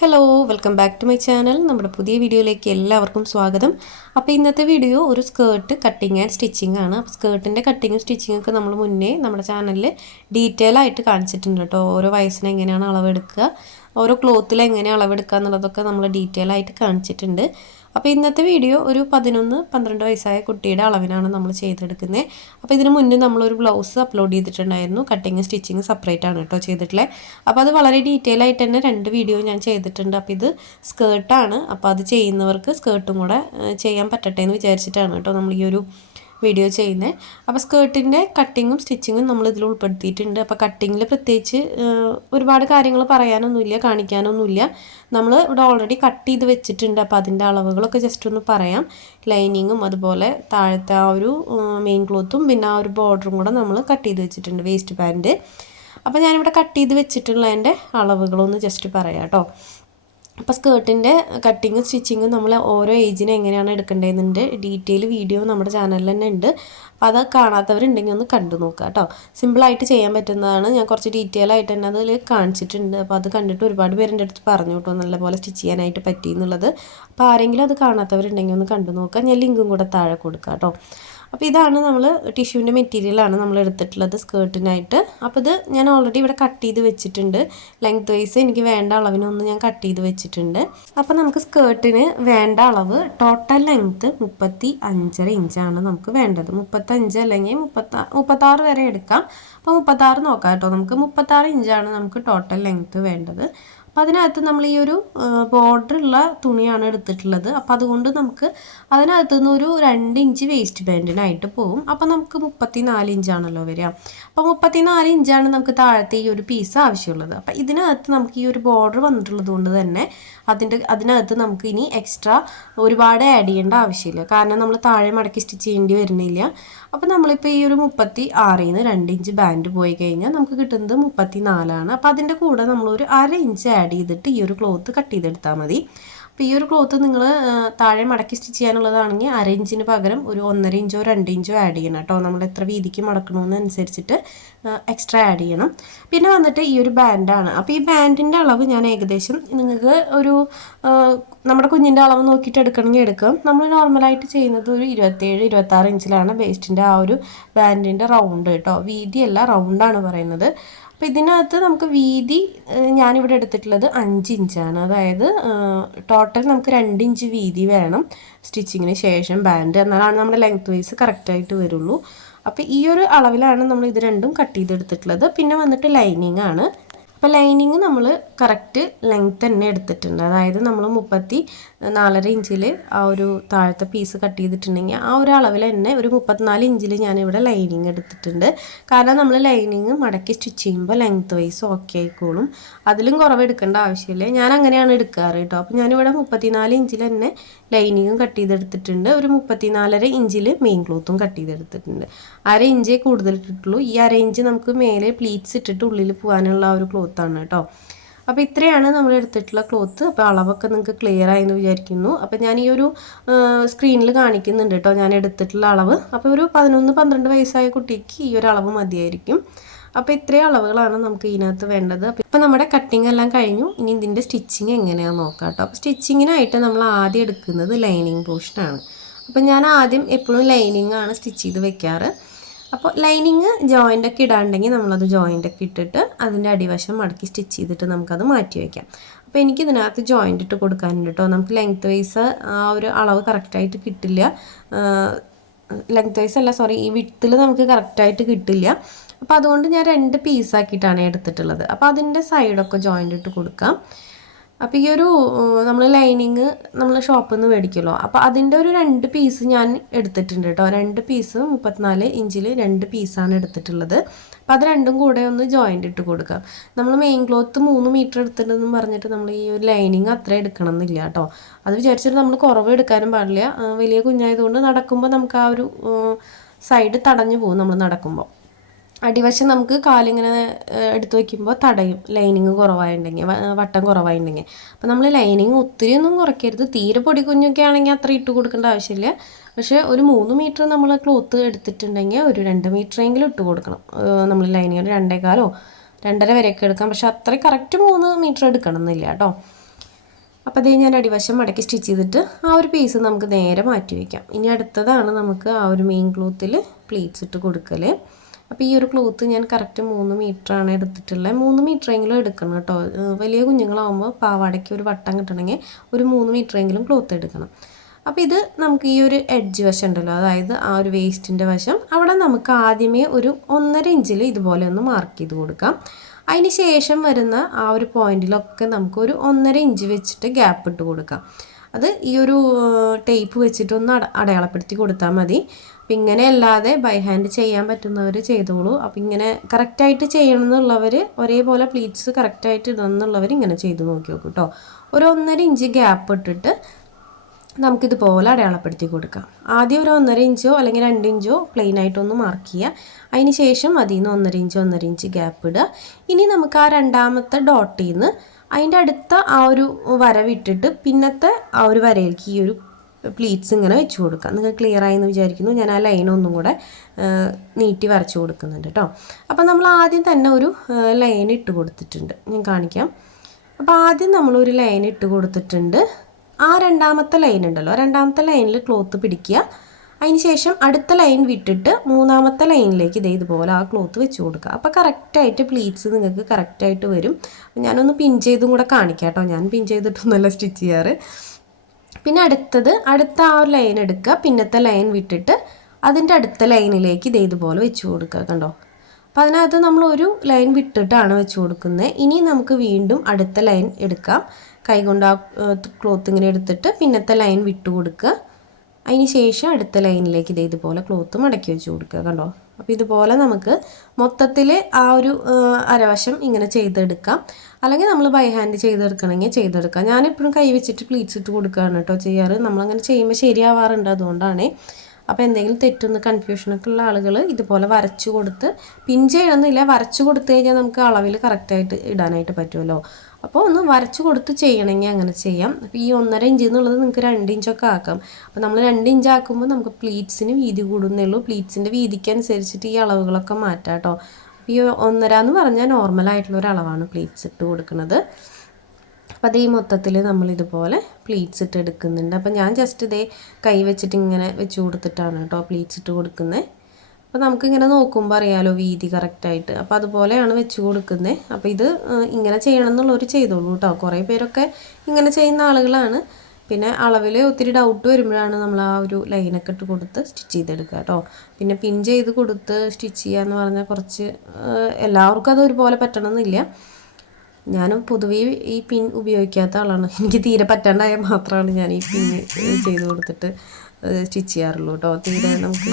Hello welcome back to my channel. നമ്മുടെ പുതിയ വീഡിയോയിലേക്ക് എല്ലാവർക്കും സ്വാഗതം. അപ്പോൾ ഇന്നത്തെ വീഡിയോ ഒരു സ്കേർട്ട് കട്ടിങ് ആൻഡ് സ്റ്റിച്ചിങ് ആണ്. അപ്പോൾ സ്കേർട്ടിൻ്റെ കട്ടിങ്ങും സ്റ്റിച്ചിങ്ങും ഒക്കെ നമ്മൾ മുന്നേ നമ്മുടെ ചാനലിൽ ഡീറ്റെയിൽ ആയിട്ട് കാണിച്ചിട്ടുണ്ട് കേട്ടോ. ഓരോ വയസ്സിന് എങ്ങനെയാണ് അളവെടുക്കുക, ഓരോ ക്ലോത്തിൽ എങ്ങനെ അളവെടുക്കുക എന്നുള്ളതൊക്കെ നമ്മൾ ഡീറ്റെയിൽ ആയിട്ട് കാണിച്ചിട്ടുണ്ട്. അപ്പോൾ ഇന്നത്തെ വീഡിയോ ഒരു 11-12 വയസ്സായ കുട്ടിയുടെ അളവിനാണ് നമ്മൾ ചെയ്തെടുക്കുന്നത്. അപ്പോൾ ഇതിന് മുന്നേ നമ്മളൊരു ബ്ലൗസ് അപ്ലോഡ് ചെയ്തിട്ടുണ്ടായിരുന്നു. കട്ടിങ് സ്റ്റിച്ചിങ് സെപ്പറേറ്റ് ആണ് കേട്ടോ ചെയ്തിട്ടുള്ളത്. അപ്പോൾ അത് വളരെ ഡീറ്റെയിൽ ആയിട്ട് തന്നെ 2 വീഡിയോ ഞാൻ ചെയ്തിട്ടുണ്ട്. അപ്പോൾ ഇത് സ്കേർട്ടാണ്. അപ്പോൾ അത് ചെയ്യുന്നവർക്ക് സ്കേർട്ടും കൂടെ ചെയ്യാൻ പറ്റട്ടെ എന്ന് വിചാരിച്ചിട്ടാണ് കേട്ടോ നമ്മൾ ഈ ഒരു വീഡിയോ ചെയ്യുന്നത്. അപ്പോൾ സ്കേർട്ടിൻ്റെ കട്ടിങ്ങും സ്റ്റിച്ചിങ്ങും നമ്മൾ ഇതിൽ ഉൾപ്പെടുത്തിയിട്ടുണ്ട്. അപ്പോൾ കട്ടിങ്ങിൽ പ്രത്യേകിച്ച് ഒരുപാട് കാര്യങ്ങൾ പറയാനൊന്നുമില്ല, കാണിക്കാനൊന്നുമില്ല. നമ്മൾ ഇവിടെ ഓൾറെഡി കട്ട് ചെയ്ത് വെച്ചിട്ടുണ്ട്. അപ്പോൾ അതിൻ്റെ അളവുകളൊക്കെ ജസ്റ്റ് ഒന്ന് പറയാം. ലൈനിങ്ങും അതുപോലെ താഴത്തെ ആ ഒരു മെയിൻ ക്ലോത്തും പിന്നെ ആ ഒരു ബോർഡറും കൂടെ നമ്മൾ കട്ട് ചെയ്ത് വെച്ചിട്ടുണ്ട്, വേസ്റ്റ് പാൻറ്റ്. അപ്പോൾ ഞാനിവിടെ കട്ട് ചെയ്ത് വെച്ചിട്ടുള്ളതിൻ്റെ അളവുകളൊന്ന് ജസ്റ്റ് പറയാം കേട്ടോ. അപ്പോൾ സ്കേർട്ടിൻ്റെ കട്ടിങ്ങും സ്റ്റിച്ചിങ്ങും നമ്മൾ ഓരോ ഏജിന് എങ്ങനെയാണ് എടുക്കേണ്ടതെന്നുണ്ട് ഡീറ്റെയിൽ വീഡിയോ നമ്മുടെ ചാനലിൽ തന്നെ ഉണ്ട്. അപ്പോൾ അത് കാണാത്തവരുണ്ടെങ്കിൽ ഒന്ന് കണ്ടു നോക്കുക കേട്ടോ. സിമ്പിളായിട്ട് ചെയ്യാൻ പറ്റുന്നതാണ്. ഞാൻ കുറച്ച് ഡീറ്റെയിൽ ആയിട്ട് തന്നെ അതിൽ കാണിച്ചിട്ടുണ്ട്. അപ്പോൾ അത് കണ്ടിട്ട് ഒരുപാട് പേരുടെ അടുത്ത് പറഞ്ഞു കേട്ടോ നല്ലപോലെ സ്റ്റിച്ച് ചെയ്യാനായിട്ട് പറ്റി എന്നുള്ളത്. അപ്പോൾ ആരെങ്കിലും അത് കാണാത്തവരുണ്ടെങ്കിൽ ഒന്ന് കണ്ടു നോക്കുക. ഞാൻ ലിങ്കും കൂടെ താഴെ കൊടുക്കാം കേട്ടോ. അപ്പോൾ ഇതാണ് നമ്മൾ ടിഷ്യൂവിൻ്റെ മെറ്റീരിയലാണ് നമ്മൾ എടുത്തിട്ടുള്ളത് സ്കേർട്ടിനായിട്ട്. അപ്പോൾ ഇത് ഞാൻ ഓൾറെഡി ഇവിടെ കട്ട് ചെയ്ത് വെച്ചിട്ടുണ്ട്. ലെങ്ത് വൈസ് എനിക്ക് വേണ്ട അളവിനൊന്ന് ഞാൻ കട്ട് ചെയ്ത് വെച്ചിട്ടുണ്ട്. അപ്പോൾ നമുക്ക് സ്കേർട്ടിന് വേണ്ട അളവ് ടോട്ടൽ ലെങ്ത്ത് 35.5 ഇഞ്ചാണ് നമുക്ക് വേണ്ടത്. 35 അല്ലെങ്കിൽ 36 വരെ എടുക്കാം. അപ്പോൾ 36 നോക്കാം കേട്ടോ. നമുക്ക് 36 ഇഞ്ചാണ് നമുക്ക് ടോട്ടൽ ലെങ്ത്ത് വേണ്ടത്. അപ്പോൾ അതിനകത്ത് നമ്മൾ ഈ ഒരു ബോർഡറുള്ള തുണിയാണ് എടുത്തിട്ടുള്ളത്. അപ്പോൾ അതുകൊണ്ട് നമുക്ക് അതിനകത്ത് നിന്ന് ഒരു 2 ഇഞ്ച് വേസ്റ്റ് ബാൻഡിനായിട്ട് പോകും. അപ്പോൾ നമുക്ക് 34 ഇഞ്ചാണല്ലോ വരിക. അപ്പോൾ 34 ഇഞ്ചാണ് നമുക്ക് താഴത്തെ ഈ ഒരു പീസ് ആവശ്യമുള്ളത്. അപ്പോൾ ഇതിനകത്ത് നമുക്ക് ഈ ഒരു ബോർഡർ വന്നിട്ടുള്ളത് കൊണ്ട് തന്നെ അതിനകത്ത് നമുക്ക് ഇനി എക്സ്ട്രാ ഒരുപാട് ആഡ് ചെയ്യേണ്ട ആവശ്യമില്ല. കാരണം നമ്മൾ താഴെ മടക്കി സ്റ്റിച്ച് ചെയ്യേണ്ടി വരുന്നില്ല. അപ്പോൾ നമ്മളിപ്പോൾ ഈ ഒരു 36-ൽ നിന്ന് 2 ഇഞ്ച് ബാൻഡ് പോയി കഴിഞ്ഞാൽ നമുക്ക് കിട്ടുന്നത് 34ആണ്. അപ്പോൾ അതിൻ്റെ കൂടെ നമ്മളൊരു 1/2 ഇഞ്ച് ആഡ് ചെയ്തിട്ട് ഈ ഒരു ക്ലോത്ത് കട്ട് ചെയ്തെടുത്താൽ മതി. അപ്പോൾ ഈ ഒരു ക്ലോത്ത് നിങ്ങൾ താഴെ മടക്കി സ്റ്റിച്ച് ചെയ്യാനുള്ളതാണെങ്കിൽ 1/2 ഇഞ്ചിന് പകരം ഒരു 1.5 ഇഞ്ചോ 2 ഇഞ്ചോ ആഡ് ചെയ്യണം കേട്ടോ. നമ്മൾ എത്ര വീതിക്ക് മടക്കണമെന്നനുസരിച്ചിട്ട് എക്സ്ട്രാ ആഡ് ചെയ്യണം. പിന്നെ വന്നിട്ട് ഈ ഒരു ബാൻഡാണ്. അപ്പോൾ ഈ ബാൻഡിൻ്റെ അളവ് ഞാൻ ഏകദേശം നിങ്ങൾക്ക് ഒരു നമ്മുടെ കുഞ്ഞിൻ്റെ അളവ് നോക്കിയിട്ട് എടുക്കണമെങ്കിൽ എടുക്കാം. നമ്മൾ നോർമലായിട്ട് ചെയ്യുന്നത് ഒരു 27-26 ഇഞ്ചിലാണ് വേസ്റ്റിൻ്റെ ആ ഒരു ബാൻഡിൻ്റെ റൗണ്ട് കേട്ടോ. വീതിയല്ല, റൗണ്ടാണ് പറയുന്നത്. അപ്പോൾ ഇതിനകത്ത് നമുക്ക് വീതി ഞാനിവിടെ എടുത്തിട്ടുള്ളത് 5 ഇഞ്ചാണ്. അതായത് ടോട്ടൽ നമുക്ക് 2 ഇഞ്ച് വീതി വേണം സ്റ്റിച്ചിങ്ങിന് ശേഷം ബാൻഡ്, എന്നാലാണ് നമ്മുടെ ലെങ്ത് വൈസ് കറക്റ്റായിട്ട് വരുള്ളൂ. അപ്പോൾ ഈ ഒരു അളവിലാണ് നമ്മൾ ഇത് രണ്ടും കട്ട് ചെയ്തെടുത്തിട്ടുള്ളത്. പിന്നെ വന്നിട്ട് ലൈനിങ് ആണ്. അപ്പോൾ ലൈനിങ് നമ്മൾ കറക്റ്റ് ലെങ്ത്ത് തന്നെ എടുത്തിട്ടുണ്ട്. അതായത് നമ്മൾ 34 ഇഞ്ചിൽ ആ ഒരു താഴത്തെ പീസ് കട്ട് ചെയ്തിട്ടുണ്ടെങ്കിൽ ആ ഒരു അളവിൽ തന്നെ ഒരു 34 ഇഞ്ചിൽ ഞാനിവിടെ ലൈനിങ് എടുത്തിട്ടുണ്ട്. കാരണം നമ്മൾ ലൈനിങ് മടക്കി സ്റ്റിച്ച് ചെയ്യുമ്പോൾ ലെങ്ത്ത് വൈസ് ഓക്കെ ആയിക്കോളും. അതിലും കുറവ് എടുക്കേണ്ട ആവശ്യമില്ല. ഞാൻ അങ്ങനെയാണ് എടുക്കാറ് കേട്ടോ. അപ്പോൾ ഞാനിവിടെ 34 ഇഞ്ചിൽ തന്നെ ലൈനിങ്ങും കട്ട് ചെയ്തെടുത്തിട്ടുണ്ട്. ഒരു 34.5 ഇഞ്ചിൽ മെയിൻ ക്ലോത്തും കട്ട് ചെയ്തെടുത്തിട്ടുണ്ട്. 1/2 ഇഞ്ചേ കൂടുതലിട്ടിട്ടുള്ളൂ. ഈ 1/2 ഇഞ്ച് നമുക്ക് മേലെ പ്ലീറ്റ്സ് ഇട്ടിട്ട് ഉള്ളിൽ പോകാനുള്ള ഒരു ക്ലോത്താണ് കേട്ടോ. അപ്പോൾ ഇത്രയാണ് നമ്മൾ എടുത്തിട്ടുള്ള ക്ലോത്ത്. അപ്പോൾ അളവൊക്കെ നിങ്ങൾക്ക് ക്ലിയർ ആയെന്ന് വിചാരിക്കുന്നു. അപ്പോൾ ഞാൻ ഈ ഒരു സ്ക്രീനിൽ കാണിക്കുന്നുണ്ട് കേട്ടോ ഞാൻ എടുത്തിട്ടുള്ള അളവ്. അപ്പോൾ ഒരു 11-12 വയസ്സായ കുട്ടിക്ക് ഈ ഒരു അളവ് മതിയായിരിക്കും. അപ്പോൾ ഇത്രയും അളവുകളാണ് നമുക്ക് ഇതിനകത്ത് വേണ്ടത്. അപ്പോൾ നമ്മുടെ കട്ടിങ് എല്ലാം കഴിഞ്ഞു. ഇനി ഇതിൻ്റെ സ്റ്റിച്ചിങ് എങ്ങനെയാണെന്ന് നോക്കാം കേട്ടോ. അപ്പോൾ സ്റ്റിച്ചിങ്ങിനായിട്ട് നമ്മൾ ആദ്യം എടുക്കുന്നത് ലൈനിങ് പോർഷനാണ്. അപ്പോൾ ഞാൻ ആദ്യം എപ്പോഴും ലൈനിങ് ആണ് സ്റ്റിച്ച് ചെയ്ത് വെക്കാറ്. അപ്പോൾ ലൈനിങ് ജോയിൻ്റൊക്കെ ഇടാണ്ടെങ്കിൽ നമ്മളത് ജോയിൻ്റൊക്കെ ഇട്ടിട്ട് അതിൻ്റെ അടിവശം മടക്കി സ്റ്റിച്ച് ചെയ്തിട്ട് നമുക്കത് മാറ്റി വയ്ക്കാം. അപ്പോൾ എനിക്ക് ഇതിനകത്ത് ജോയിൻ്റ് ഇട്ട് കൊടുക്കാനുണ്ട് കേട്ടോ. നമുക്ക് ലെങ്ത് വൈസ് ആ ഒരു അളവ് കറക്റ്റായിട്ട് കിട്ടില്ല. ലെങ്ത് വൈസ് അല്ല, സോറി, ഈ വിഡ്ത്തിൽ നമുക്ക് കറക്റ്റായിട്ട് കിട്ടില്ല. അപ്പോൾ അതുകൊണ്ട് ഞാൻ 2 പീസാക്കിയിട്ടാണ് എടുത്തിട്ടുള്ളത്. അപ്പോൾ അതിൻ്റെ സൈഡൊക്കെ ജോയിൻ്റ് ഇട്ട് കൊടുക്കാം. അപ്പോൾ ഈ ഒരു നമ്മൾ ലൈനിങ് നമ്മൾ ഷോപ്പിൽ നിന്ന് മേടിക്കുമല്ലോ, അപ്പോൾ അതിൻ്റെ ഒരു 2 പീസ് ഞാൻ എടുത്തിട്ടുണ്ട് കേട്ടോ. 2 പീസ് 34 ഇഞ്ചിൽ 2 പീസാണ് എടുത്തിട്ടുള്ളത്. അപ്പോൾ അത് രണ്ടും കൂടെ ഒന്ന് ജോയിൻ്റ് ഇട്ട് കൊടുക്കാം. നമ്മൾ മെയിൻ ക്ലോത്ത് 3 മീറ്റർ എടുത്തിട്ടുണ്ടെന്ന് പറഞ്ഞിട്ട് നമ്മൾ ഈ ഒരു ലൈനിങ് അത്ര എടുക്കണം എന്നില്ല കേട്ടോ. അത് വിചാരിച്ചിട്ട് നമ്മൾ കുറവ് എടുക്കാനും പാടില്ല. വലിയ കുഞ്ഞായതുകൊണ്ട് നടക്കുമ്പോൾ നമുക്ക് ആ ഒരു സൈഡ് തടഞ്ഞു പോകും. നമ്മൾ നടക്കുമ്പോൾ അടിവശം നമുക്ക് കാലിങ്ങനെ എടുത്ത് വയ്ക്കുമ്പോൾ തടയും, ലൈനിങ് കുറവായിട്ടുണ്ടെങ്കിൽ, വട്ടം കുറവായിട്ടുണ്ടെങ്കിൽ. അപ്പോൾ നമ്മൾ ലൈനിങ് ഒത്തിരി ഒന്നും കുറയ്ക്കരുത്. തീരെ പൊടി കുഞ്ഞൊക്കെ ആണെങ്കിൽ അത്ര ഇട്ട് കൊടുക്കേണ്ട ആവശ്യമില്ല. പക്ഷേ ഒരു 3 മീറ്റർ നമ്മൾ ക്ലോത്ത് എടുത്തിട്ടുണ്ടെങ്കിൽ ഒരു 2 മീറ്ററെങ്കിലും ഇട്ട് കൊടുക്കണം. നമ്മൾ ലൈനിങ് 2.25 2.5 വരെയൊക്കെ എടുക്കാം. പക്ഷെ അത്ര കറക്റ്റ് 3 മീറ്റർ എടുക്കണം എന്നില്ല കേട്ടോ. അപ്പോൾ അതേ ഞാൻ അടിവശം മടക്കി സ്റ്റിച്ച് ചെയ്തിട്ട് ആ ഒരു പീസ് നമുക്ക് നേരെ മാറ്റി വയ്ക്കാം. ഇനി അടുത്തതാണ് നമുക്ക് ആ ഒരു മെയിൻ ക്ലോത്തിൽ പ്ലീറ്റ്സ് ഇട്ട് കൊടുക്കൽ. അപ്പോൾ ഈ ഒരു ക്ലോത്ത് ഞാൻ കറക്റ്റ് 3 മീറ്ററാണ് എടുത്തിട്ടുള്ളത്. 3 മീറ്ററെങ്കിലും എടുക്കണം കേട്ടോ. വലിയ കുഞ്ഞുങ്ങളാകുമ്പോൾ പാവാടയ്ക്ക് ഒരു വട്ടം കിട്ടണമെങ്കിൽ ഒരു 3 മീറ്ററെങ്കിലും ക്ലോത്ത് എടുക്കണം. അപ്പോൾ ഇത് നമുക്ക് ഈ ഒരു എഡ്ജ് വശം ഉണ്ടല്ലോ, അതായത് ആ ഒരു വേസ്റ്റിൻ്റെ വശം, അവിടെ നമുക്ക് ആദ്യമേ ഒരു 1.5 ഇഞ്ചിൽ ഇതുപോലെ ഒന്ന് മാർക്ക് ചെയ്ത് കൊടുക്കാം. അതിന് ശേഷം വരുന്ന ആ ഒരു പോയിന്റിലൊക്കെ നമുക്കൊരു 1.5 ഇഞ്ച് വെച്ചിട്ട് ഗ്യാപ്പ് ഇട്ട് കൊടുക്കാം. അത് ഈ ഒരു ടേപ്പ് വെച്ചിട്ടൊന്ന് അടയാളപ്പെടുത്തി കൊടുത്താൽ മതി. അപ്പം ഇങ്ങനെ അല്ലാതെ ബൈ ഹാൻഡ് ചെയ്യാൻ പറ്റുന്നവർ ചെയ്തോളൂ. അപ്പം ഇങ്ങനെ കറക്റ്റായിട്ട് ചെയ്യണം എന്നുള്ളവർ, ഒരേപോലെ പ്ലീറ്റ്സ് കറക്റ്റായിട്ട് ഇടണം എന്നുള്ളവർ ഇങ്ങനെ ചെയ്ത് നോക്കി നോക്കും കേട്ടോ. ഒരു 1.5 ഇഞ്ച് ഗ്യാപ്പ് ഇട്ടിട്ട് നമുക്കിതുപോലെ അടയാളപ്പെടുത്തി കൊടുക്കാം. ആദ്യം ഒരു 1.5 ഇഞ്ചോ അല്ലെങ്കിൽ 2 ഇഞ്ചോ പ്ലെയിൻ ആയിട്ടൊന്ന് മാർക്ക് ചെയ്യുക. അതിന് ശേഷം അതിൽ നിന്ന് 1.5 ഇഞ്ച് ഗ്യാപ്പ് ഇടുക. ഇനി നമുക്ക് ആ രണ്ടാമത്തെ ഡോട്ടിൽ നിന്ന് അതിൻ്റെ അടുത്ത ആ ഒരു വര വിട്ടിട്ട് പിന്നത്തെ ആ ഒരു വരയിലേക്ക് ഈ ഒരു പ്ലീറ്റ്സ് ഇങ്ങനെ വെച്ച് കൊടുക്കാം. നിങ്ങൾ ക്ലിയർ ആയെന്ന് വിചാരിക്കുന്നു. ഞാൻ ആ ലൈൻ ഒന്നും കൂടെ നീട്ടി വരച്ച് കൊടുക്കുന്നുണ്ട് കേട്ടോ. അപ്പോൾ നമ്മൾ ആദ്യം തന്നെ ഒരു ലൈൻ ഇട്ട് കൊടുത്തിട്ടുണ്ട്, ഞാൻ കാണിക്കാം. അപ്പോൾ ആദ്യം നമ്മളൊരു ലൈൻ ഇട്ട് കൊടുത്തിട്ടുണ്ട്. ആ രണ്ടാമത്തെ ലൈൻ ഉണ്ടല്ലോ, രണ്ടാമത്തെ ലൈനിൽ ക്ലോത്ത് പിടിക്കുക. അതിന് ശേഷം അടുത്ത ലൈൻ വിട്ടിട്ട് മൂന്നാമത്തെ ലൈനിലേക്ക് ഇതുപോലെ ആ ക്ലോത്ത് വെച്ച് കൊടുക്കുക. അപ്പോൾ കറക്റ്റായിട്ട് പ്ലീറ്റ്സ് നിങ്ങൾക്ക് കറക്റ്റായിട്ട് വരും. ഞാനൊന്ന് പിൻ ചെയ്തും കൂടെ കാണിക്കാം കേട്ടോ. ഞാൻ പിൻ ചെയ്തിട്ടൊന്നുമല്ല സ്റ്റിച്ച് ചെയ്യാറ്. പിന്നെ അടുത്ത ആ ഒരു ലൈൻ എടുക്കുക, പിന്നത്തെ ലൈൻ വിട്ടിട്ട് അതിൻ്റെ അടുത്ത ലൈനിലേക്ക് ഇതുപോലെ വെച്ച് കൊടുക്കുക. കണ്ടോ? അപ്പോൾ അതിനകത്ത് നമ്മൾ ഒരു ലൈൻ വിട്ടിട്ടാണ് വെച്ച് കൊടുക്കുന്നത്. ഇനി നമുക്ക് വീണ്ടും അടുത്ത ലൈൻ എടുക്കാം. കൈകൊണ്ട് ആ ക്ലോത്ത് ഇങ്ങനെ എടുത്തിട്ട് പിന്നത്തെ ലൈൻ വിട്ട് കൊടുക്കുക. അതിന് ശേഷം അടുത്ത ലൈനിലേക്ക് ഇതുപോലെ ക്ലോത്ത് മടക്കി വെച്ച് കൊടുക്കുക. കണ്ടോ? അപ്പോൾ ഇതുപോലെ നമുക്ക് മൊത്തത്തിൽ ആ ഒരു അരവശം ഇങ്ങനെ ചെയ്തെടുക്കാം. അല്ലെങ്കിൽ നമ്മൾ ബൈ ഹാൻഡ് ചെയ്തെടുക്കണമെങ്കിൽ ചെയ്തെടുക്കാം. ഞാനെപ്പോഴും കൈ വെച്ചിട്ട് പ്ലീറ്റ്സ് ഇട്ട് കൊടുക്കുകയാണ് കേട്ടോ ചെയ്യാറ്. നമ്മളങ്ങനെ ചെയ്യുമ്പോൾ ശരിയാവാറുണ്ട്, അതുകൊണ്ടാണ്. അപ്പോൾ എന്തെങ്കിലും തെറ്റൊന്ന് കൺഫ്യൂഷനൊക്കെ ഉള്ള ആളുകൾ ഇതുപോലെ വരച്ചു കൊടുത്ത്, പിൻ ചെയ്യണമെന്നില്ല, വരച്ചു കൊടുത്തു കഴിഞ്ഞാൽ നമുക്ക് അളവിൽ കറക്റ്റായിട്ട് ഇടാനായിട്ട് പറ്റുമല്ലോ. അപ്പോൾ ഒന്ന് വരച്ചു കൊടുത്ത് ചെയ്യണമെങ്കിൽ അങ്ങനെ ചെയ്യാം. അപ്പോൾ ഈ 1.5 ഇഞ്ച് എന്നുള്ളത് നിങ്ങൾക്ക് 2 ഇഞ്ചൊക്കെ ആക്കാം. അപ്പോൾ നമ്മൾ 2 ഇഞ്ച് ആക്കുമ്പോൾ നമുക്ക് പ്ലീറ്റ്സിന് വീതി കൂടുന്നേ ഉള്ളൂ. പ്ലീറ്റ്സിൻ്റെ വീതിക്കനുസരിച്ചിട്ട് ഈ അളവുകളൊക്കെ മാറ്റാം കേട്ടോ. അപ്പോൾ ഈ 1.5 എന്ന് പറഞ്ഞാൽ നോർമലായിട്ടുള്ള ഒരു അളവാണ് പ്ലീറ്റ്സ് ഇട്ട് കൊടുക്കുന്നത്. അപ്പോൾ അതേ മൊത്തത്തിൽ നമ്മളിതുപോലെ പ്ലീറ്റ്സ് ഇട്ട് എടുക്കുന്നുണ്ട്. അപ്പോൾ ഞാൻ ജസ്റ്റ് കൈ വെച്ചിട്ട് ഇങ്ങനെ വെച്ച് കൊടുത്തിട്ടാണ് കേട്ടോ പ്ലീറ്റ്സ് ഇട്ട് കൊടുക്കുന്നത്. അപ്പോൾ നമുക്കിങ്ങനെ നോക്കുമ്പോൾ അറിയാലോ വീതി കറക്റ്റായിട്ട്. അപ്പോൾ അതുപോലെയാണ് വെച്ച് കൊടുക്കുന്നത്. അപ്പോൾ ഇത് ഇങ്ങനെ ചെയ്യണം എന്നുള്ളവർ ചെയ്തോളൂ കേട്ടോ. കുറേ പേരൊക്കെ ഇങ്ങനെ ചെയ്യുന്ന ആളുകളാണ്. പിന്നെ അളവിൽ ഒത്തിരി ഡൗട്ട് വരുമ്പോഴാണ് നമ്മൾ ആ ഒരു ലൈനൊക്കെ ഇട്ട് കൊടുത്ത് സ്റ്റിച്ച് ചെയ്തെടുക്കുക കേട്ടോ. പിന്നെ പിൻ ചെയ്ത് കൊടുത്ത് സ്റ്റിച്ച് ചെയ്യുക എന്ന് പറഞ്ഞാൽ കുറച്ച് എല്ലാവർക്കും അത് ഒരുപോലെ പറ്റണമെന്നില്ല. ഞാനും പൊതുവേ ഈ പിൻ ഉപയോഗിക്കാത്ത ആളാണ്. എനിക്ക് തീരെ പറ്റാണ്ടായാൽ മാത്രമാണ് ഞാൻ ഈ പിൻ ചെയ്ത് കൊടുത്തിട്ട് സ്റ്റിച്ച് ചെയ്യാറുള്ളൂ കേട്ടോ. തീരെ നമുക്ക്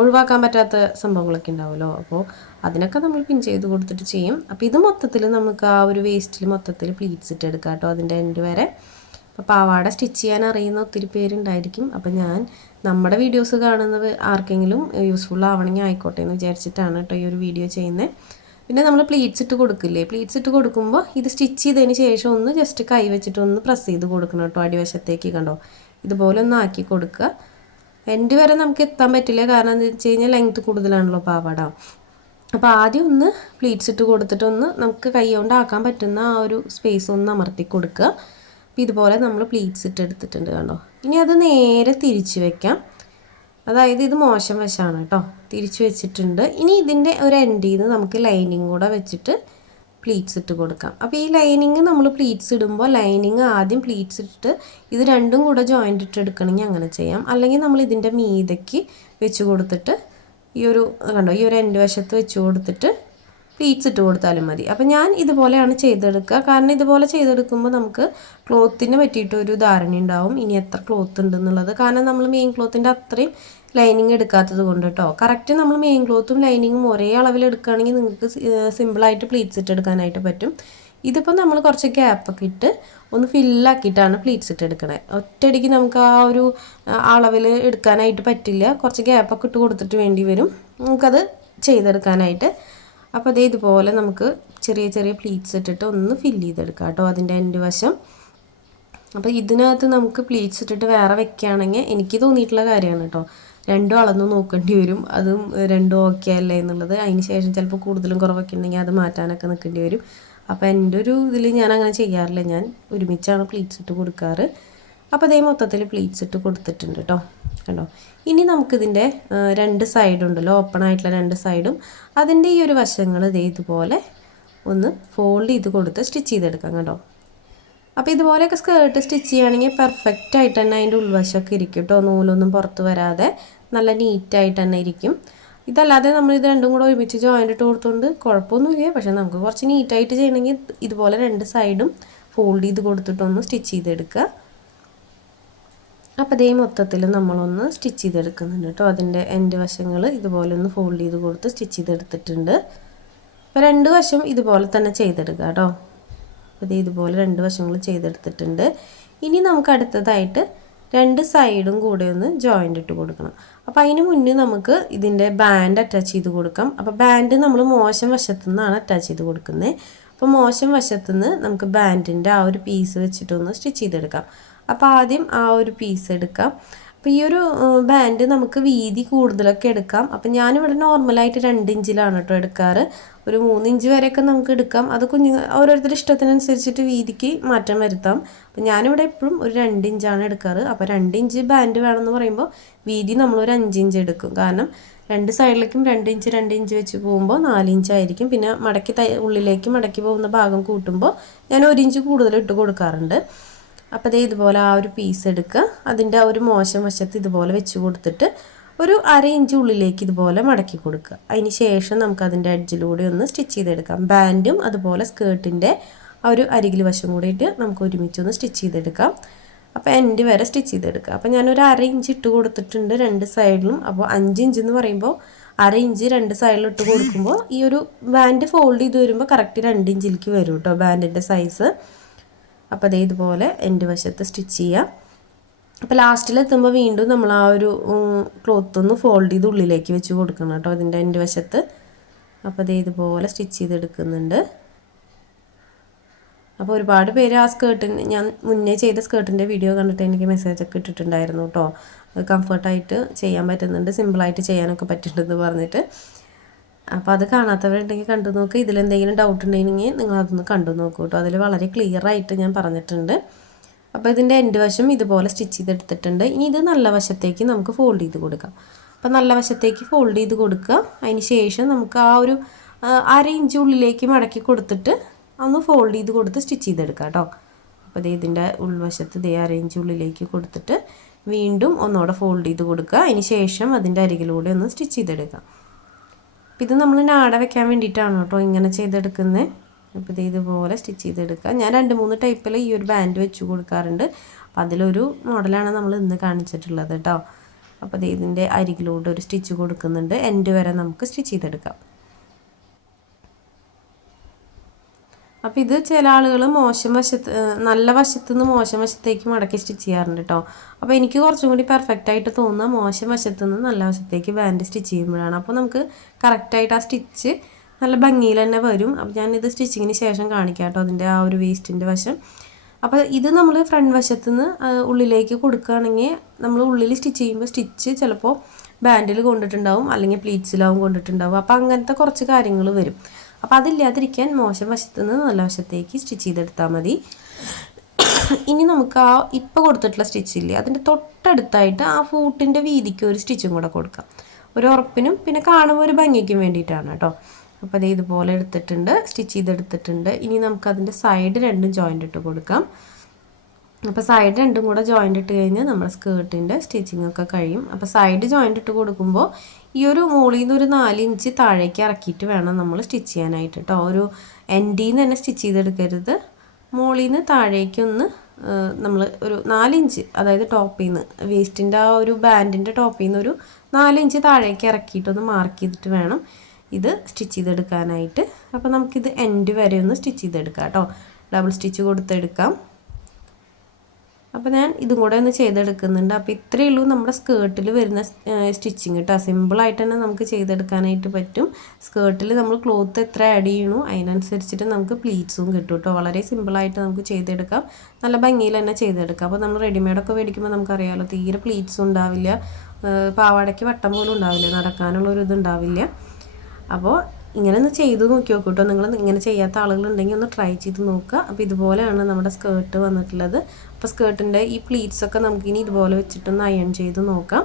ഒഴിവാക്കാൻ പറ്റാത്ത സംഭവങ്ങളൊക്കെ ഉണ്ടാവുമല്ലോ, അപ്പോൾ അതിനൊക്കെ നമ്മൾ പിൻ ചെയ്ത് കൊടുത്തിട്ട് ചെയ്യും. അപ്പോൾ ഇത് മൊത്തത്തിൽ നമുക്ക് ആ ഒരു വേസ്റ്റിൽ മൊത്തത്തിൽ പ്ലീറ്റ്സ് ഇട്ട് എടുക്കാം കേട്ടോ, അതിൻ്റെ എൻഡ് വരെ. അപ്പോൾ പാവാട സ്റ്റിച്ച് ചെയ്യാൻ അറിയുന്ന ഒത്തിരി പേരുണ്ടായിരിക്കും. അപ്പോൾ ഞാൻ നമ്മുടെ വീഡിയോസ് കാണുന്നത് ആർക്കെങ്കിലും യൂസ്ഫുൾ ആവണമെങ്കിൽ ആയിക്കോട്ടെ എന്ന് വിചാരിച്ചിട്ടാണ് കേട്ടോ ഈ ഒരു വീഡിയോ ചെയ്യുന്നത്. പിന്നെ നമ്മൾ പ്ലീറ്റ്സ് ഇട്ട് കൊടുക്കില്ലേ, പ്ലീറ്റ്സ് ഇട്ട് കൊടുക്കുമ്പോൾ ഇത് സ്റ്റിച്ച് ചെയ്തതിന് ശേഷം ഒന്ന് ജസ്റ്റ് കൈ വെച്ചിട്ട് ഒന്ന് പ്രസ് ചെയ്ത് കൊടുക്കണം കേട്ടോ അടിവശത്തേക്ക്. കണ്ടോ? ഇതുപോലെ ഒന്ന് ആക്കി കൊടുക്കുക. എൻഡ് വരെ നമുക്ക് എത്താൻ പറ്റില്ല, കാരണം എന്താ വെച്ച് കഴിഞ്ഞാൽ ലെങ്ത്ത് കൂടുതലാണല്ലോ പാവാട. അപ്പോൾ ആദ്യം ഒന്ന് പ്ലീറ്റ്സ് ഇട്ട് കൊടുത്തിട്ടൊന്ന് നമുക്ക് കൈ കൊണ്ട് ആക്കാൻ പറ്റുന്ന ആ ഒരു സ്പേസ് ഒന്ന് അമർത്തി കൊടുക്കുക. അപ്പോൾ ഇതുപോലെ നമ്മൾ പ്ലീറ്റ്സ് ഇട്ട് എടുത്തിട്ടുണ്ട്. കണ്ടോ? ഇനി അത് നേരെ തിരിച്ച് വെക്കാം. അതായത് ഇത് മോശം വശമാണ് കേട്ടോ, തിരിച്ച് വെച്ചിട്ടുണ്ട്. ഇനി ഇതിൻ്റെ ഒരു എൻഡിൽ നിന്ന് നമുക്ക് ലൈനിങ് കൂടെ വെച്ചിട്ട് പ്ലീറ്റ്സ് ഇട്ട് കൊടുക്കാം. അപ്പോൾ ഈ ലൈനിങ് നമ്മൾ പ്ലീറ്റ്സ് ഇടുമ്പോൾ ലൈനിങ് ആദ്യം പ്ലീറ്റ്സ് ഇട്ടിട്ട് ഇത് രണ്ടും കൂടെ ജോയിൻ്റ് ഇട്ട് എടുക്കണമെങ്കിൽ അങ്ങനെ ചെയ്യാം. അല്ലെങ്കിൽ നമ്മൾ ഇതിൻ്റെ മീതയ്ക്ക് വെച്ച് കൊടുത്തിട്ട് ഈ ഒരു കണ്ടോ ഈ ഒരു എൻഡ് വശത്ത് വെച്ച് കൊടുത്തിട്ട് പ്ലീറ്റ്സ് ഇട്ട് കൊടുത്താലും മതി. അപ്പോൾ ഞാൻ ഇതുപോലെയാണ് ചെയ്തെടുക്കുക. കാരണം ഇതുപോലെ ചെയ്തെടുക്കുമ്പോൾ നമുക്ക് ക്ലോത്തിന് പറ്റിയിട്ടൊരു ധാരണ ഉണ്ടാവും ഇനി എത്ര ക്ലോത്ത് ഉണ്ടെന്നുള്ളത്. കാരണം നമ്മൾ മെയിൻ ക്ലോത്തിൻ്റെ അത്രയും ലൈനിങ് എടുക്കാത്തത് കൊണ്ട് കേട്ടോ. കറക്റ്റ് നമ്മൾ മെയിൻ ക്ലോത്തും ലൈനിങ്ങും ഒരേ അളവിൽ എടുക്കുകയാണെങ്കിൽ നിങ്ങൾക്ക് സിമ്പിളായിട്ട് പ്ലീറ്റ്സ് ഇട്ട് എടുക്കാനായിട്ട് പറ്റും. ഇതിപ്പോൾ നമ്മൾ കുറച്ച് ഗ്യാപ്പൊക്കെ ഇട്ട് ഒന്ന് ഫില്ലാക്കിയിട്ടാണ് പ്ലീറ്റ്സ് ഇട്ട് എടുക്കണത്. ഒറ്റയടിക്ക് നമുക്ക് ആ ഒരു അളവിൽ എടുക്കാനായിട്ട് പറ്റില്ല. കുറച്ച് ഗ്യാപ്പൊക്കെ ഇട്ട് കൊടുത്തിട്ട് വേണ്ടി വരും നമുക്കത് ചെയ്തെടുക്കാനായിട്ട്. അപ്പോൾ അതേ ഇതുപോലെ നമുക്ക് ചെറിയ ചെറിയ പ്ലീറ്റ്സ് ഇട്ടിട്ട് ഒന്ന് ഫില്ല് ചെയ്തെടുക്കാം കേട്ടോ അതിൻ്റെ എൻഡ് വശം. അപ്പോൾ ഇതിനകത്ത് നമുക്ക് പ്ലീറ്റ്സ് ഇട്ടിട്ട് വേറെ വെക്കുകയാണെങ്കിൽ എനിക്ക് തോന്നിയിട്ടുള്ള കാര്യമാണ് കേട്ടോ, രണ്ടും അളന്ന് നോക്കേണ്ടി വരും. അതും രണ്ടും ഓക്കെ അല്ലേ എന്നുള്ളത്. അതിന് ശേഷം ചിലപ്പോൾ കൂടുതലും കുറവൊക്കെ ഉണ്ടെങ്കിൽ അത് മാറ്റാനൊക്കെ നിൽക്കേണ്ടി വരും. അപ്പോൾ എൻ്റെ ഒരു ഇതിൽ ഞാൻ അങ്ങനെ ചെയ്യാറില്ല, ഞാൻ ഒരുമിച്ചാണ് പ്ലീറ്റ്സ് ഇട്ട് കൊടുക്കാറ്. അപ്പോൾ അതേ മൊത്തത്തിൽ പ്ലീറ്റ്സ് ഇട്ട് കൊടുത്തിട്ടുണ്ട് കേട്ടോ. കണ്ടോ? ഇനി നമുക്കിതിൻ്റെ രണ്ട് സൈഡുണ്ടല്ലോ, ഓപ്പൺ ആയിട്ടുള്ള രണ്ട് സൈഡും അതിൻ്റെ ഈ ഒരു വശങ്ങൾ ഇതുപോലെ ഒന്ന് ഫോൾഡ് ചെയ്ത് കൊടുത്ത് സ്റ്റിച്ച് ചെയ്തെടുക്കാം കേട്ടോ. അപ്പോൾ ഇതുപോലെയൊക്കെ സ്കേർട്ട് സ്റ്റിച്ച് ചെയ്യുകയാണെങ്കിൽ പെർഫെക്റ്റ് ആയിട്ട് തന്നെ അതിൻ്റെ ഉൾവശമൊക്കെ ഇരിക്കും കേട്ടോ, നൂലൊന്നും പുറത്ത് വരാതെ നല്ല നീറ്റായിട്ട് തന്നെ ഇരിക്കും. ഇതല്ലാതെ നമ്മൾ ഇത് രണ്ടും കൂടെ ഒരുമിച്ച് ജോയിൻ്റ് ഇട്ട് കൊടുത്തുകൊണ്ട് കുഴപ്പമൊന്നുമില്ല. പക്ഷേ നമുക്ക് കുറച്ച് നീറ്റായിട്ട് ചെയ്യണമെങ്കിൽ ഇതുപോലെ രണ്ട് സൈഡും ഫോൾഡ് ചെയ്ത് കൊടുത്തിട്ടൊന്ന് സ്റ്റിച്ച് ചെയ്തെടുക്കുക. അപ്പോൾ അതേ മൊത്തത്തിൽ നമ്മളൊന്ന് സ്റ്റിച്ച് ചെയ്തെടുക്കുന്നുണ്ട് കേട്ടോ. അതിൻ്റെ എൻഡ് വശങ്ങൾ ഇതുപോലെ ഒന്ന് ഫോൾഡ് ചെയ്ത് കൊടുത്ത് സ്റ്റിച്ച് ചെയ്തെടുത്തിട്ടുണ്ട്. അപ്പോൾ രണ്ട് വശം ഇതുപോലെ തന്നെ ചെയ്തെടുക്കുക കേട്ടോ. അപ്പോൾ ഇതുപോലെ രണ്ട് വശങ്ങൾ ചെയ്തെടുത്തിട്ടുണ്ട്. ഇനി നമുക്ക് അടുത്തതായിട്ട് രണ്ട് സൈഡും കൂടെ ഒന്ന് ജോയിൻ്റ് ഇട്ട് കൊടുക്കണം. അപ്പോൾ അതിന് മുന്നേ നമുക്ക് ഇതിൻ്റെ ബാൻഡ് അറ്റാച്ച് ചെയ്ത് കൊടുക്കാം. അപ്പോൾ ബാൻഡ് നമ്മൾ മോശം വശത്തു നിന്നാണ് അറ്റാച്ച് ചെയ്ത് കൊടുക്കുന്നത്. അപ്പോൾ മോശം വശത്തു നിന്ന് നമുക്ക് ബാൻഡിൻ്റെ ആ ഒരു പീസ് വെച്ചിട്ടൊന്ന് സ്റ്റിച്ച് ചെയ്തെടുക്കാം. അപ്പോൾ ആദ്യം ആ ഒരു പീസ് എടുക്കാം. അപ്പോൾ ഈ ഒരു ബാൻഡ് നമുക്ക് വീതി കൂടുതലൊക്കെ എടുക്കാം. അപ്പോൾ ഞാനിവിടെ നോർമലായിട്ട് 2 ഇഞ്ചിലാണ് കേട്ടോ എടുക്കാറ്. ഒരു 3 ഇഞ്ച് വരെയൊക്കെ നമുക്ക് എടുക്കാം. അത് ഓരോരുത്തരുടെ ഇഷ്ടത്തിനനുസരിച്ചിട്ട് വീതിക്ക് മാറ്റം വരുത്താം. അപ്പോൾ ഞാനിവിടെ എപ്പോഴും ഒരു 2 ഇഞ്ചാണ് എടുക്കാറ്. അപ്പോൾ 2 ഇഞ്ച് ബാൻഡ് വേണമെന്ന് പറയുമ്പോൾ വീതി നമ്മളൊരു 5 ഇഞ്ച് എടുക്കും. കാരണം രണ്ട് സൈഡിലേക്കും 2 ഇഞ്ച് വെച്ച് പോകുമ്പോൾ 4 ഇഞ്ചായിരിക്കും. പിന്നെ ഉള്ളിലേക്ക് മടക്കി പോകുന്ന ഭാഗം കൂട്ടുമ്പോൾ ഞാൻ 1 ഇഞ്ച് കൂടുതൽ ഇട്ട് കൊടുക്കാറുണ്ട്. അപ്പോൾ ഇതുപോലെ ആ ഒരു പീസ് എടുക്കുക. അതിൻ്റെ ആ ഒരു മോശം വശത്ത് ഇതുപോലെ വെച്ച് കൊടുത്തിട്ട് ഒരു 1/2 ഇഞ്ച് ഉള്ളിലേക്ക് ഇതുപോലെ മടക്കി കൊടുക്കുക. അതിന് ശേഷം നമുക്ക് അതിൻ്റെ എഡ്ജിലൂടെ ഒന്ന് സ്റ്റിച്ച് ചെയ്തെടുക്കാം. ബാൻഡും അതുപോലെ സ്കേർട്ടിൻ്റെ ആ ഒരു അരികിൽ വശം കൂടിയിട്ട് നമുക്ക് ഒരുമിച്ചൊന്ന് സ്റ്റിച്ച് ചെയ്തെടുക്കാം. അപ്പോൾ എൻഡ് വരെ സ്റ്റിച്ച് ചെയ്തെടുക്കുക. അപ്പോൾ ഞാനൊരു 1/2 ഇഞ്ച് ഇട്ട് കൊടുത്തിട്ടുണ്ട് രണ്ട് സൈഡിലും. അപ്പോൾ 5 ഇഞ്ച് എന്ന് പറയുമ്പോൾ 1/2 ഇഞ്ച് രണ്ട് സൈഡിലും ഇട്ട് കൊടുക്കുമ്പോൾ ഈ ഒരു ബാൻഡ് ഫോൾഡ് ചെയ്ത് വരുമ്പോൾ കറക്റ്റ് 2 ഇഞ്ചിലേക്ക് വരും കേട്ടോ ബാൻഡിൻ്റെ സൈസ്. അപ്പോൾ ഇതുപോലെ എൻ്റെ വശത്ത് സ്റ്റിച്ച് ചെയ്യുക. അപ്പോൾ ലാസ്റ്റിലെത്തുമ്പോൾ വീണ്ടും നമ്മൾ ആ ഒരു ക്ലോത്ത് ഒന്ന് ഫോൾഡ് ചെയ്ത് ഉള്ളിലേക്ക് വെച്ച് കൊടുക്കണം കേട്ടോ അതിൻ്റെ എൻ്റെ വശത്ത്. അപ്പോൾ ഇതുപോലെ സ്റ്റിച്ച് ചെയ്തെടുക്കുന്നുണ്ട്. അപ്പോൾ ഒരുപാട് പേര് ആ സ്കേർട്ടിന് ഞാൻ മുന്നേ ചെയ്ത സ്കേർട്ടിൻ്റെ വീഡിയോ കണ്ടിട്ട് എനിക്ക് മെസ്സേജൊക്കെ ഇട്ടിട്ടുണ്ടായിരുന്നു കേട്ടോ. കംഫർട്ടായിട്ട് ചെയ്യാൻ പറ്റുന്നുണ്ട്, സിമ്പിളായിട്ട് ചെയ്യാനൊക്കെ പറ്റുന്നുണ്ടെന്ന് പറഞ്ഞിട്ട്. അപ്പോൾ അത് കാണാത്തവരുണ്ടെങ്കിൽ കണ്ടു നോക്കുക. ഇതിലെന്തെങ്കിലും ഡൗട്ട് ഉണ്ടെങ്കിൽ നിങ്ങൾ അതൊന്ന് കണ്ടു നോക്കൂ കേട്ടോ. അതിൽ വളരെ ക്ലിയറായിട്ട് ഞാൻ പറഞ്ഞിട്ടുണ്ട്. അപ്പോൾ ഇതിൻ്റെ എൻഡ് വശം ഇതുപോലെ സ്റ്റിച്ച് ചെയ്തെടുത്തിട്ടുണ്ട്. ഇനി ഇത് നല്ല വശത്തേക്ക് നമുക്ക് ഫോൾഡ് ചെയ്ത് കൊടുക്കാം. അപ്പോൾ നല്ല വശത്തേക്ക് ഫോൾഡ് ചെയ്ത് കൊടുക്കുക. അതിന് ശേഷം നമുക്ക് ആ ഒരു 1/2 ഇഞ്ച് ഉള്ളിലേക്ക് മടക്കി കൊടുത്തിട്ട് ഒന്ന് ഫോൾഡ് ചെയ്ത് കൊടുത്ത് സ്റ്റിച്ച് ചെയ്തെടുക്കാം കേട്ടോ. അപ്പോൾ ഇതിൻ്റെ ഉൾവശത്ത് 1/2 ഇഞ്ച് ഉള്ളിലേക്ക് കൊടുത്തിട്ട് വീണ്ടും ഒന്നുകൂടെ ഫോൾഡ് ചെയ്ത് കൊടുക്കുക. അതിന് ശേഷം അതിൻ്റെ അരികിലൂടെ ഒന്ന് സ്റ്റിച്ച് ചെയ്തെടുക്കാം. ഇത് നമ്മൾ നാട വെക്കാൻ വേണ്ടിയിട്ടാണ് കേട്ടോ ഇങ്ങനെ ചെയ്തെടുക്കുന്നത്. അപ്പോൾ ഇതുപോലെ സ്റ്റിച്ച് ചെയ്തെടുക്കുക. ഞാൻ 2-3 ടൈപ്പിൽ ഈ ഒരു ബാൻഡ് വെച്ച് കൊടുക്കാറുണ്ട്. അപ്പോൾ അതിലൊരു മോഡലാണ് നമ്മൾ ഇന്ന് കാണിച്ചിട്ടുള്ളത് കേട്ടോ. അപ്പോൾ ഇതിൻ്റെ അരികിലൂടെ ഒരു സ്റ്റിച്ച് കൊടുക്കുന്നുണ്ട്. എൻഡ് വരെ നമുക്ക് സ്റ്റിച്ച് ചെയ്തെടുക്കാം. അപ്പോൾ ഇത് ചില ആളുകൾ നല്ല വശത്തു നിന്ന് മോശം വശത്തേക്ക് മടക്കി സ്റ്റിച്ച് ചെയ്യാറുണ്ട് കേട്ടോ. അപ്പോൾ എനിക്ക് കുറച്ചും കൂടി പെർഫെക്റ്റ് ആയിട്ട് തോന്നുക മോശം വശത്തു നിന്ന് നല്ല വശത്തേക്ക് ബാൻഡ് സ്റ്റിച്ച് ചെയ്യുമ്പോഴാണ്. അപ്പോൾ നമുക്ക് കറക്റ്റായിട്ട് ആ സ്റ്റിച്ച് നല്ല ഭംഗിയിൽ തന്നെ വരും. അപ്പോൾ ഞാനിത് സ്റ്റിച്ചിങ്ങിന് ശേഷം കാണിക്കാം കേട്ടോ അതിൻ്റെ ആ ഒരു വേസ്റ്റിൻ്റെ വശം. അപ്പോൾ ഇത് നമ്മൾ ഫ്രണ്ട് വശത്തു നിന്ന് ഉള്ളിലേക്ക് കൊടുക്കുകയാണെങ്കിൽ നമ്മൾ ഉള്ളിൽ സ്റ്റിച്ച് ചെയ്യുമ്പോൾ സ്റ്റിച്ച് ചിലപ്പോൾ ബാൻഡിൽ കൊണ്ടിട്ടുണ്ടാവും, അല്ലെങ്കിൽ പ്ലീറ്റ്സിലാവും കൊണ്ടിട്ടുണ്ടാവും. അപ്പോൾ അങ്ങനത്തെ കുറച്ച് കാര്യങ്ങൾ വരും. അപ്പോൾ അതില്ലാതിരിക്കാൻ മോശം വശത്തു നിന്ന് നല്ല വശത്തേക്ക് സ്റ്റിച്ച് ചെയ്തെടുത്താൽ മതി. ഇനി നമുക്ക് ആ ഇപ്പോൾ കൊടുത്തിട്ടുള്ള സ്റ്റിച്ചില്ലേ അതിൻ്റെ തൊട്ടടുത്തായിട്ട് ആ ഫൂട്ടിൻ്റെ വീതിക്ക് ഒരു സ്റ്റിച്ചും കൂടെ കൊടുക്കാം. ഒരു ഉറപ്പിനും പിന്നെ കാണുമ്പോൾ ഒരു ഭംഗിക്കും വേണ്ടിയിട്ടാണ് കേട്ടോ. അപ്പോൾ ഇതുപോലെ എടുത്തിട്ടുണ്ട്, സ്റ്റിച്ച് ചെയ്തെടുത്തിട്ടുണ്ട്. ഇനി നമുക്കതിൻ്റെ സൈഡ് രണ്ടും ജോയിൻ്റ് ഇട്ട് കൊടുക്കാം. അപ്പോൾ സൈഡ് രണ്ടും കൂടെ ജോയിൻ്റ് ഇട്ട് കഴിഞ്ഞാൽ നമ്മുടെ സ്കേർട്ടിൻ്റെ സ്റ്റിച്ചിങ് ഒക്കെ കഴിയും. അപ്പോൾ സൈഡ് ജോയിൻ്റ് ഇട്ട് കൊടുക്കുമ്പോൾ ഈ ഒരു മുകളിൽ നിന്ന് ഒരു 4 ഇഞ്ച് താഴേക്ക് ഇറക്കിയിട്ട് വേണം നമ്മൾ സ്റ്റിച്ച് ചെയ്യാനായിട്ട് കേട്ടോ. ഒരു എൻഡിൽ നിന്ന് തന്നെ സ്റ്റിച്ച് ചെയ്തെടുക്കരുത്. മുകളിൽ നിന്ന് താഴേക്കൊന്ന് നമ്മൾ ഒരു 4 ഇഞ്ച്, അതായത് ടോപ്പിൽ നിന്ന് വേസ്റ്റിൻ്റെ ആ ഒരു ബാൻഡിൻ്റെ ടോപ്പിൽ നിന്ന് ഒരു 4 ഇഞ്ച് താഴേക്ക് ഇറക്കിയിട്ടൊന്ന് മാർക്ക് ചെയ്തിട്ട് വേണം ഇത് സ്റ്റിച്ച് ചെയ്തെടുക്കാനായിട്ട്. അപ്പോൾ നമുക്കിത് എൻഡ് വരെ ഒന്ന് സ്റ്റിച്ച് ചെയ്തെടുക്കാം കേട്ടോ. ഡബിൾ സ്റ്റിച്ച് കൊടുത്തെടുക്കാം. അപ്പോൾ ഞാൻ ഇതും കൂടെ ഒന്ന് ചെയ്തെടുക്കുന്നുണ്ട്. അപ്പോൾ ഇത്രയേ ഉള്ളൂ നമ്മുടെ സ്കേർട്ടിൽ വരുന്ന സ്റ്റിച്ചിങ് കേട്ടോ. സിമ്പിളായിട്ട് തന്നെ നമുക്ക് ചെയ്തെടുക്കാനായിട്ട് പറ്റും. സ്കേർട്ടിൽ നമ്മൾ ക്ലോത്ത് എത്ര ആഡ് ചെയ്യണോ അതിനനുസരിച്ചിട്ട് നമുക്ക് പ്ലീറ്റ്സും കിട്ടും കേട്ടോ. വളരെ സിമ്പിളായിട്ട് നമുക്ക് ചെയ്തെടുക്കാം, നല്ല ഭംഗിയിൽ തന്നെ ചെയ്തെടുക്കാം. അപ്പോൾ നമ്മൾ റെഡിമെയ്ഡൊക്കെ മേടിക്കുമ്പോൾ നമുക്കറിയാമല്ലോ തീരെ പ്ലീറ്റ്സും ഉണ്ടാവില്ല, പാവാടയ്ക്ക് വട്ടം പോലും ഉണ്ടാവില്ല, നടക്കാനുള്ളൊരു ഇതുണ്ടാവില്ല. അപ്പോൾ ഇങ്ങനെ ഒന്ന് ചെയ്ത് നോക്കി നോക്കൂ കേട്ടോ. നിങ്ങൾ ഇങ്ങനെ ചെയ്യാത്ത ആളുകളുണ്ടെങ്കിൽ ഒന്ന് ട്രൈ ചെയ്ത് നോക്കുക. അപ്പോൾ ഇതുപോലെയാണ് നമ്മുടെ സ്കേർട്ട് വന്നിട്ടുള്ളത്. അപ്പോൾ സ്കേർട്ടിൻ്റെ ഈ പ്ലീറ്റ്സൊക്കെ നമുക്കിനി ഇതുപോലെ വെച്ചിട്ടൊന്ന് അയൺ ചെയ്ത് നോക്കാം.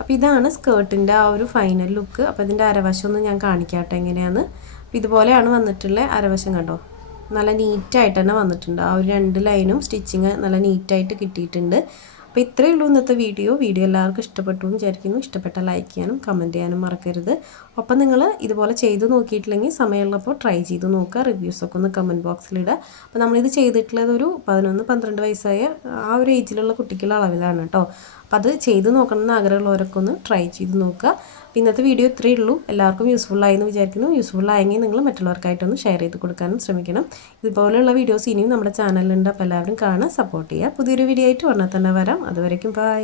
അപ്പോൾ ഇതാണ് സ്കേർട്ടിൻ്റെ ആ ഒരു ഫൈനൽ ലുക്ക്. അപ്പോൾ ഇതിൻ്റെ അരവശം ഒന്ന് ഞാൻ കാണിക്കാട്ടെ എങ്ങനെയാണ്. അപ്പോൾ ഇതുപോലെയാണ് വന്നിട്ടുള്ള അരവശം കണ്ടോ. നല്ല നീറ്റായിട്ട് തന്നെ വന്നിട്ടുണ്ട്. ആ ഒരു 2 ലൈനും സ്റ്റിച്ചിങ് നല്ല നീറ്റായിട്ട് കിട്ടിയിട്ടുണ്ട്. അപ്പോൾ ഇത്രയേ ഉള്ളൂ ഇന്നത്തെ വീഡിയോ എല്ലാവർക്കും ഇഷ്ടപ്പെട്ടു എന്ന് വിചാരിക്കുന്നു. ഇഷ്ടപ്പെട്ട ലൈക്ക് ചെയ്യാനും കമൻറ്റ് ചെയ്യാനും മറക്കരുത്. ഒപ്പം നിങ്ങൾ ഇതുപോലെ ചെയ്ത് നോക്കിയിട്ടില്ലെങ്കിൽ സമയമുള്ളപ്പോൾ ട്രൈ ചെയ്ത് നോക്കുക. റിവ്യൂസൊക്കെ ഒന്ന് കമൻറ്റ് ബോക്സിലിടുക. അപ്പോൾ നമ്മളിത് ചെയ്തിട്ടുള്ളത് ഒരു 11-12 വയസ്സായ ആ ഒരു ഏജിലുള്ള കുട്ടിക്കുള്ള അളവിലാണ് കേട്ടോ. അപ്പോൾ അത് ചെയ്ത് നോക്കണമെന്ന് ആഗ്രഹമുള്ളവരൊക്കെ ഒന്ന് ട്രൈ ചെയ്ത് നോക്കുക. അപ്പോൾ ഇന്നത്തെ വീഡിയോ ഇത്രയേ ഉള്ളൂ. എല്ലാവർക്കും യൂസ്ഫുള്ളായി എന്ന് വിചാരിക്കുന്നു. യൂസ്ഫുള്ളായെങ്കിൽ നിങ്ങൾ മറ്റുള്ളവർക്കായിട്ടൊന്ന് ഷെയർ ചെയ്ത് കൊടുക്കാനും ശ്രമിക്കണം. ഇതുപോലെയുള്ള വീഡിയോസ് ഇനിയും നമ്മുടെ ചാനലിലുണ്ട്. അപ്പോൾ എല്ലാവരും കാണുക, സപ്പോർട്ട് ചെയ്യുക. പുതിയൊരു വീഡിയോ ആയിട്ട് ഉടനെ തന്നെ വരാം. അതുവരേക്കും ബൈ.